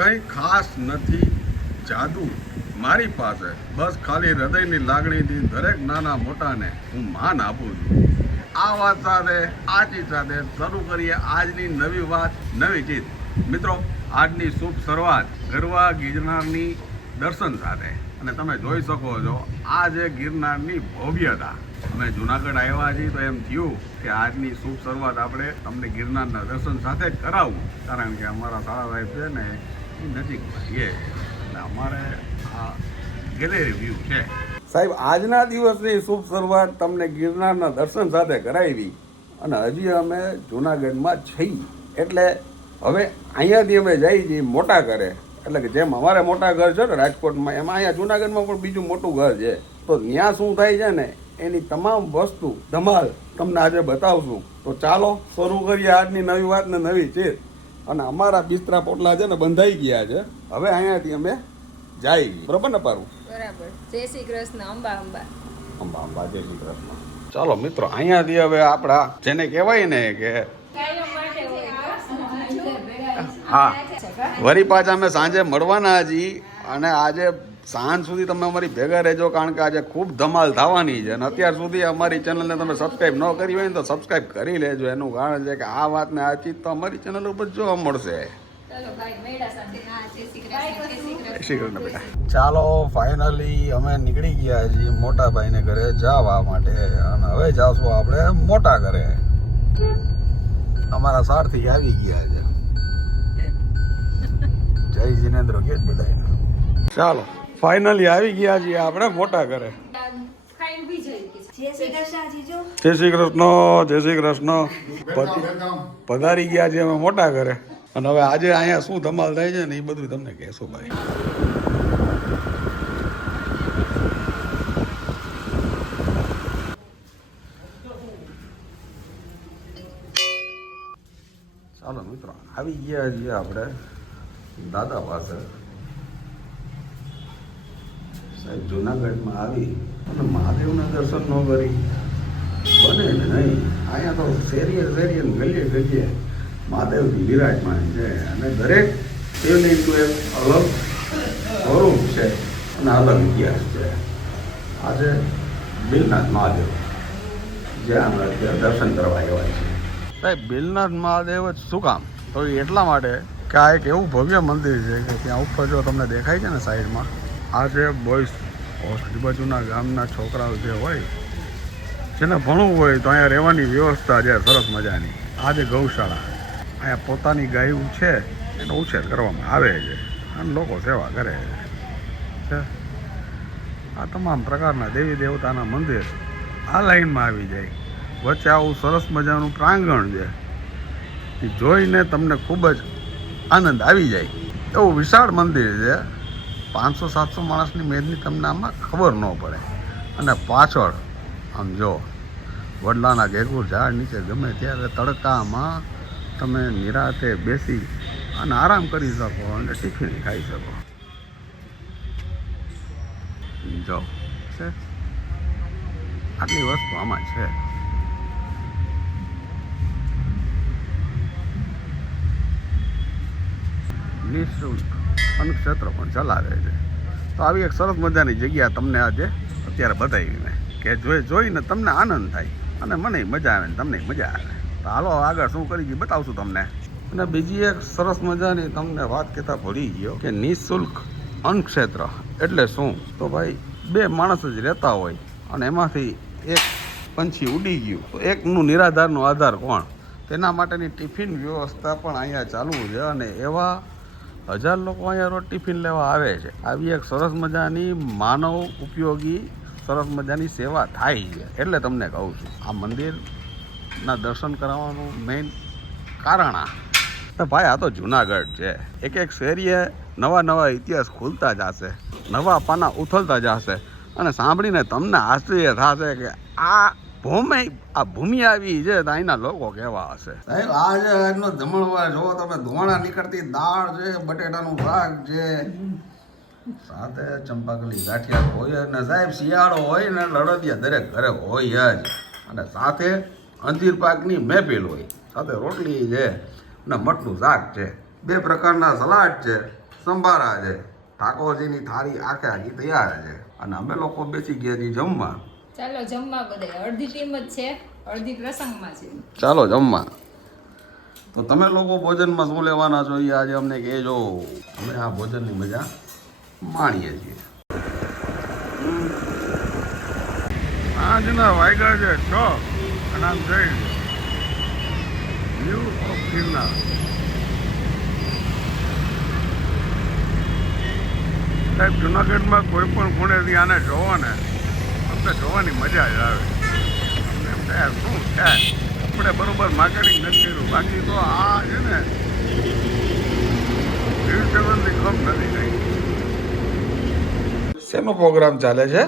કંઈ ખાસ નથી. જાદુ મારી પાસે. બસ ખાલી હૃદયની લાગણીથી દરેક નાના મોટાને હું માન આપું છું. આ વાત સાથે આ ચીજ સાથે શરૂ કરીએ આજની નવી વાત, નવી ચીજ મિત્રો, આજની શુભ શરૂઆત ગરવા ગિરનારની દર્શન સાથે. અને તમે જોઈ શકો છો, આ જે ગિરનારની ભવ્યતા. અમે જુનાગઢ આવ્યા છીએ, તો એમ થયું કે આજની શુભ શરૂઆત આપણે તમને ગિરનારના દર્શન સાથે જ કરાવવું કારણ કે અમારા સાળા સાહેબ છે ને નજીકમાં છે અમારે આ ગેલેરી વ્યૂ છે. સાહેબ, આજના દિવસની શુભ શરૂઆત તમને ગિરનારના દર્શન સાથે કરાવી અને હજી અમે જુનાગઢમાં છીએ. એટલે હવે અહીંયાથી અમે જઈએ છીએ મોટા ઘરે, એટલે કે જેમ અમારે મોટા ઘર છે ને રાજકોટમાં, એમાં અહીંયા જુનાગઢમાં પણ બીજું મોટું ઘર છે. તો ત્યાં શું થાય છે ને, એની તમામ વસ્તુ ધમાલ તમને આજે બતાવશું. તો ચાલો, શરૂ કરીએ આજની નવી વાત ને નવી ચીજ. અને અમારા બિસ્તરા પોટલા છે ને બંધાઈ ગયા છે. હવે અહીંયાથી અમે જાય બરોબર ને પારું? બરાબર. જય શ્રી કૃષ્ણ. અંબા અંબા. અંબા અંબા જય શ્રી કૃષ્ણ. ચાલો મિત્રો અહીંયાથી હવે આપણા જેને કહેવાય ને કે હા વરી પાછા અમે સાંજે મળવાના હજી અને આજે સાંજ સુધી તમે અમારી ભેગા રહેજો કારણ કે આજે ખૂબ ધમાલ થવાની છે. અને અત્યાર સુધી અમારી ચેનલને તમે સબસ્ક્રાઈબ ન કરી હોય ને તો સબસ્ક્રાઈબ કરી લેજો. એનું કારણ છે કે આ વાતને આ ચીજ તો અમારી ચેનલ ઉપર જોવા મળશે. ચાલો ફાઇનલી અમે નીકળી ગયા છીએ મોટા ભાઈને ઘરે જવા માટે. અને હવે જાશું આપણે મોટા ઘરે. અમારા સારથી આવી ગયા છે. જય જીનેન્દ્ર ગેટ બધા ચાલો. ફાઇનલી આવી ગયા છીએ આપણે મોટા ઘરે. જય શ્રી કૃષ્ણ જય શ્રી કૃષ્ણ પધારી ગયા છીએ અમે મોટા ઘરે. અને હવે આજે અહીંયા શું ધમાલ થાય છે ને એ બધું તમને કહેશું ભાઈ. ચાલો મિત્રો આવી ગયા છીએ આપણે દાદા પાસે. સાહેબ, જુનાગઢમાં આવી અને મહાદેવના દર્શન ન કરી. બને ને નહીં. અહીંયા તો શેરીએ શેરીએ ગલીએ ગલીએ મહાદેવ વિરાજમાન છે. અને દરેક શિવલિંગનું એક અલગ સ્વરૂપ છે અને અલગ ઇતિહાસ છે. આજે બિલનાથ મહાદેવ જ્યાં અમે અત્યારે દર્શન કરવા આવ્યા છીએ સાહેબ, બિલનાથ મહાદેવ જ શું કામ? તો એટલા માટે કે આ એક એવું ભવ્ય મંદિર છે કે ત્યાં ઉપર જો તમને દેખાય છે ને સાઈડમાં? આ છે બોયસ આજુબાજુના ગામના છોકરાઓ જે હોય, જેને ભણવું હોય તો અહીંયા રહેવાની વ્યવસ્થા જે સરસ મજાની. આ જે ગૌશાળા. અહીંયા પોતાની ગાયું છે, એનો ઉછેર કરવામાં આવે છે અને લોકો સેવા કરે છે. આ તમામ પ્રકારના દેવી દેવતાના મંદિર આ લાઈનમાં આવી જાય. વચ્ચે આવું સરસ મજાનું પ્રાંગણ છે. એ જોઈને તમને ખૂબ જ આનંદ આવી જાય. એવું વિશાળ મંદિર છે. પાંચસો સાતસો માણસની મેદની તમને આમાં ખબર ન પડે. અને પાછળ, આમ જો, વડલાના ગેગુર ઝાડ નીચે ગમે ત્યારે તડકામાં તમે નિરાતે બેસી અને આરામ કરી શકો અને ટિફિન ખાઈ શકો. જો, છે? આટલી વસ્તુ આમાં છે. નિઃશુલ્ક. અન્નક્ષેત્ર પણ ચલાવે છે. તો આવી એક સરસ મજાની જગ્યા તમને આજે અત્યારે બતાવી મેં કે જોઈ જોઈને તમને આનંદ થાય અને મને મજા આવે ને તમને મજા આવે. તો હાલો આગળ શું કરી બતાવશું તમને. અને બીજી એક સરસ મજાની તમને વાત કહેતા ભૂલી ગયો કે નિઃશુલ્ક અન્નક્ષેત્ર એટલે શું? તો ભાઈ, બે માણસ જ રહેતા હોય અને એમાંથી એક પંછી ઉડી ગયું. તો એકનું નિરાધારનો આધાર કોણ? તેના માટેની ટિફિન વ્યવસ્થા પણ અહીંયા ચાલુ છે અને એવા હજાર લોકો અહીંયા રોજ ટિફિન લેવા આવે છે. આવી એક સરસ મજાની માનવ ઉપયોગી, સરસ મજાની સેવા થાય છે, એટલે તમને કહું છું. આ મંદિરના દર્શન કરાવવાનું મેઇન કારણ આ. ભાઈ, આ તો જુનાગઢ છે. એક એક શેરીએ નવા નવા ઇતિહાસ ખુલતા જશે, નવા પાના ઉથલતા જશે. અને સાંભળીને તમને આશ્ચર્ય થશે કે આ ભૂમિ, આ ભૂમિ આવી છે તો અહીંના લોકો કેવા હશે? સાહેબ, આ જે આજનો જમણવાર જો તમે ધોવાણા નીકળતી દાળ છે બટેટાનું શાક છે સાથે ચંપાકલી ગાંઠિયા હોય ને સાહેબ, શિયાળો હોય ને લડદિયા દરેક ઘરે હોય જ. અને સાથે અંજીર પાકની મેપેલ હોય, સાથે રોટલી છે ને મઠનું શાક છે. બે પ્રકારના સલાડ છે, સંભારા છે. ઠાકોરજીની થાળી આખે આખી તૈયાર છે. અને અમે લોકો બેસી ગયા છીએ જમવા. ચાલો જમવા બધા અડધી ટીમ જ છે. અડધી પ્રસંગમાં છે. ચાલો જમવા. તો તમે લોકો ભોજનમાં શું લેવાના છો? એ આજે અમને કહેજો. અમે આ ભોજનની મજા માણીએ છીએ. આજના વાયગા છે છ. અને આમ જઈ વ્યૂ ઓફ ગિરનાર સાહેબ જુનાગઢમાં કોઈ પણ ખૂણેથી આને જોવો ને. તમને જોવાની મજા જ આવે. એમ થાય શું છે આપણે બરોબર માર્કેટિંગ નથી કર્યું. બાકી તો આ છે ને ભીડ સેવનથી કમ નથી ગઈ શેનો પ્રોગ્રામ ચાલે છે?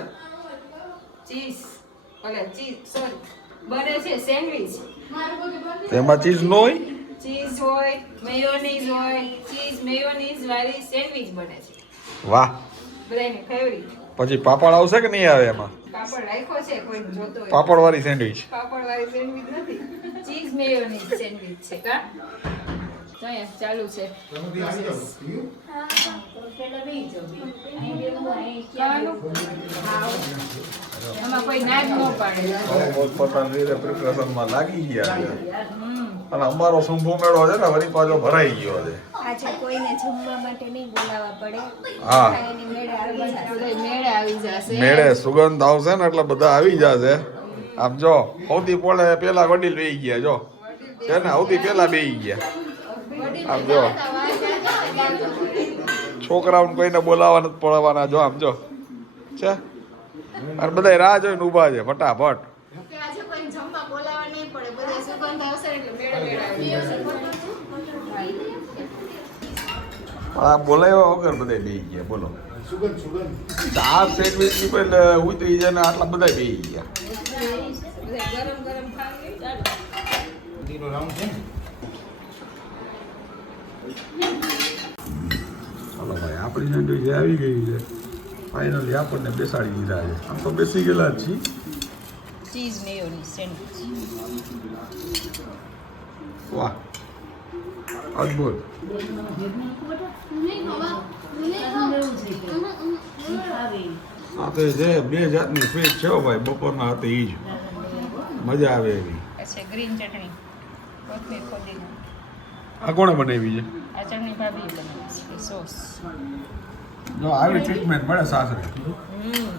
ચીઝ. ઓલે ચીઝ સોરી બને છે સેન્ડવિચ. તેમાં ચીઝ ન હોય? ચીઝ હોય મેયોનીઝ હોય ચીઝ મેયોનીઝ વાળી સેન્ડવિચ બને છે. વાહ. બધાને ફેવરિટ પછી પાપડ આવશે કે નહીં આવે એમાં? પાપડ રાખ્યો છે કોઈ જોતો પાપડ વાળી સેન્ડવિચ. પાપડ વાળી સેન્ડવિચ નથી. ચીઝ મેયોનીઝ સેન્ડવિચ છે કા? તો ચાલુ છે. એમાં કોઈ ના જ ન પાડે. પોતપોતાની રીતે પ્રિપરેશનમાં લાગી ગયા છે. અને અમારો શંભુ મેળો છે ને વળી પાછો ભરાઈ ગયો છે. આજે કોઈને જમવા માટે નહીં બોલાવવા પડે. હા. મેળે આવી જશે. બધા મેળે આવી જશે. મેળે સુગંધ આવશે ને એટલે બધા આવી જશે. આમ જો સૌથી પોળે પેલા વડીલ બેહી ગયા જો. છે ને સૌથી પેલા બેહી ગયા. આમ જો. છોકરાઓને કોઈને બોલાવવા નથી પડવાના. જો આમ જો. છે? અને બધા રાહ જોઈને ઊભા છે ફટાફટ. આ બોલાવ્યા વગર બધા બેહી ગયા. બોલો. ચાર સેન્ડવીચની પહેલે ઉતરી જાય ને આટલા બધા બેહી ગયા. ગરમ ગરમ ખાવી ચાલો ચાલો ભાઈ આપણી સેન્ડવીચ આવી ગઈ છે ફાઇનલી આપણને બેસાડી દીધા છે. આમ તો બેસી ગયેલા જ છીએ. ચીઝ મેયોની સેન્ડવિચ વાહ અદ્ભુત. સાથે છે બે જાતની ફીટ છે હો ભાઈ બપોરના હાથે એ જ. મજા આવે એવી. ગ્રીન ચટણી કોથમીર આ કોણે બનાવી છે? આ ચટણી ભાભી બનાવી છે સોસ. જો આવી ટ્રીટમેન્ટ મળે સાસરે. હમ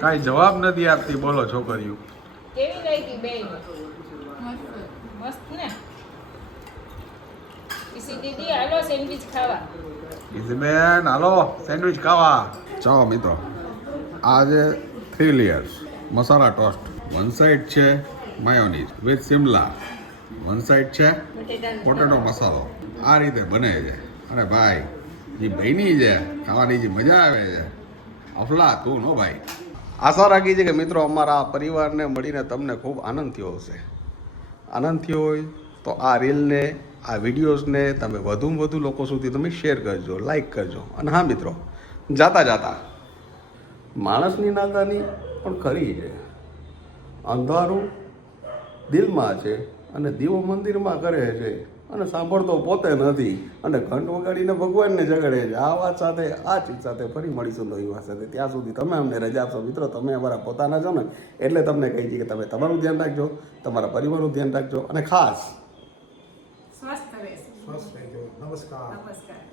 કાંઈ જવાબ નથી આપતી બોલો છોકરીઓ. કેવી લાગી બે મસ્ત. ને? ઈસી દીદી હાલો સેન્ડવિચ ખાવા. બેન હાલો સેન્ડવિચ ખાવા. ચાલો મિત્રો આજે three layers masala toast one side છે mayonnaise with Shimla one side છે પોટેટો મસાલો આ રીતે બને છે. અને ભાઈ જે બની છે ખાવાની જે મજા આવે છે. અફલા તું નો ભાઈ. આશા રાખી છે કે મિત્રો અમારા પરિવારને મળીને તમને ખૂબ આનંદ થયો હશે. આનંદ થયો હોય તો આ રીલને આ વિડીયોઝને તમે વધુમાં વધુ લોકો સુધી તમે શેર કરજો લાઈક કરજો. અને હા મિત્રો જાતા જાતા. માણસની નાદાની પણ ખરી છે. અંધારું દિલમાં છે. અને દીવો મંદિરમાં કરે છે. અને સાંભળતો પોતે નથી. અને ઘંટ વગાડીને ભગવાનને જગાડે છે. આ વાત સાથે આ ચીજ સાથે ફરી મળીશું નવી વાત સાથે. ત્યાં સુધી તમે અમને રજા આપશો. મિત્રો તમે અમારા પોતાના છો ને એટલે તમને કહી છે કે તમે તમારું ધ્યાન રાખજો તમારા પરિવારનું ધ્યાન રાખજો. અને ખાસ સ્વસ્થ રહેજો. નમસ્કાર. નમસ્કાર.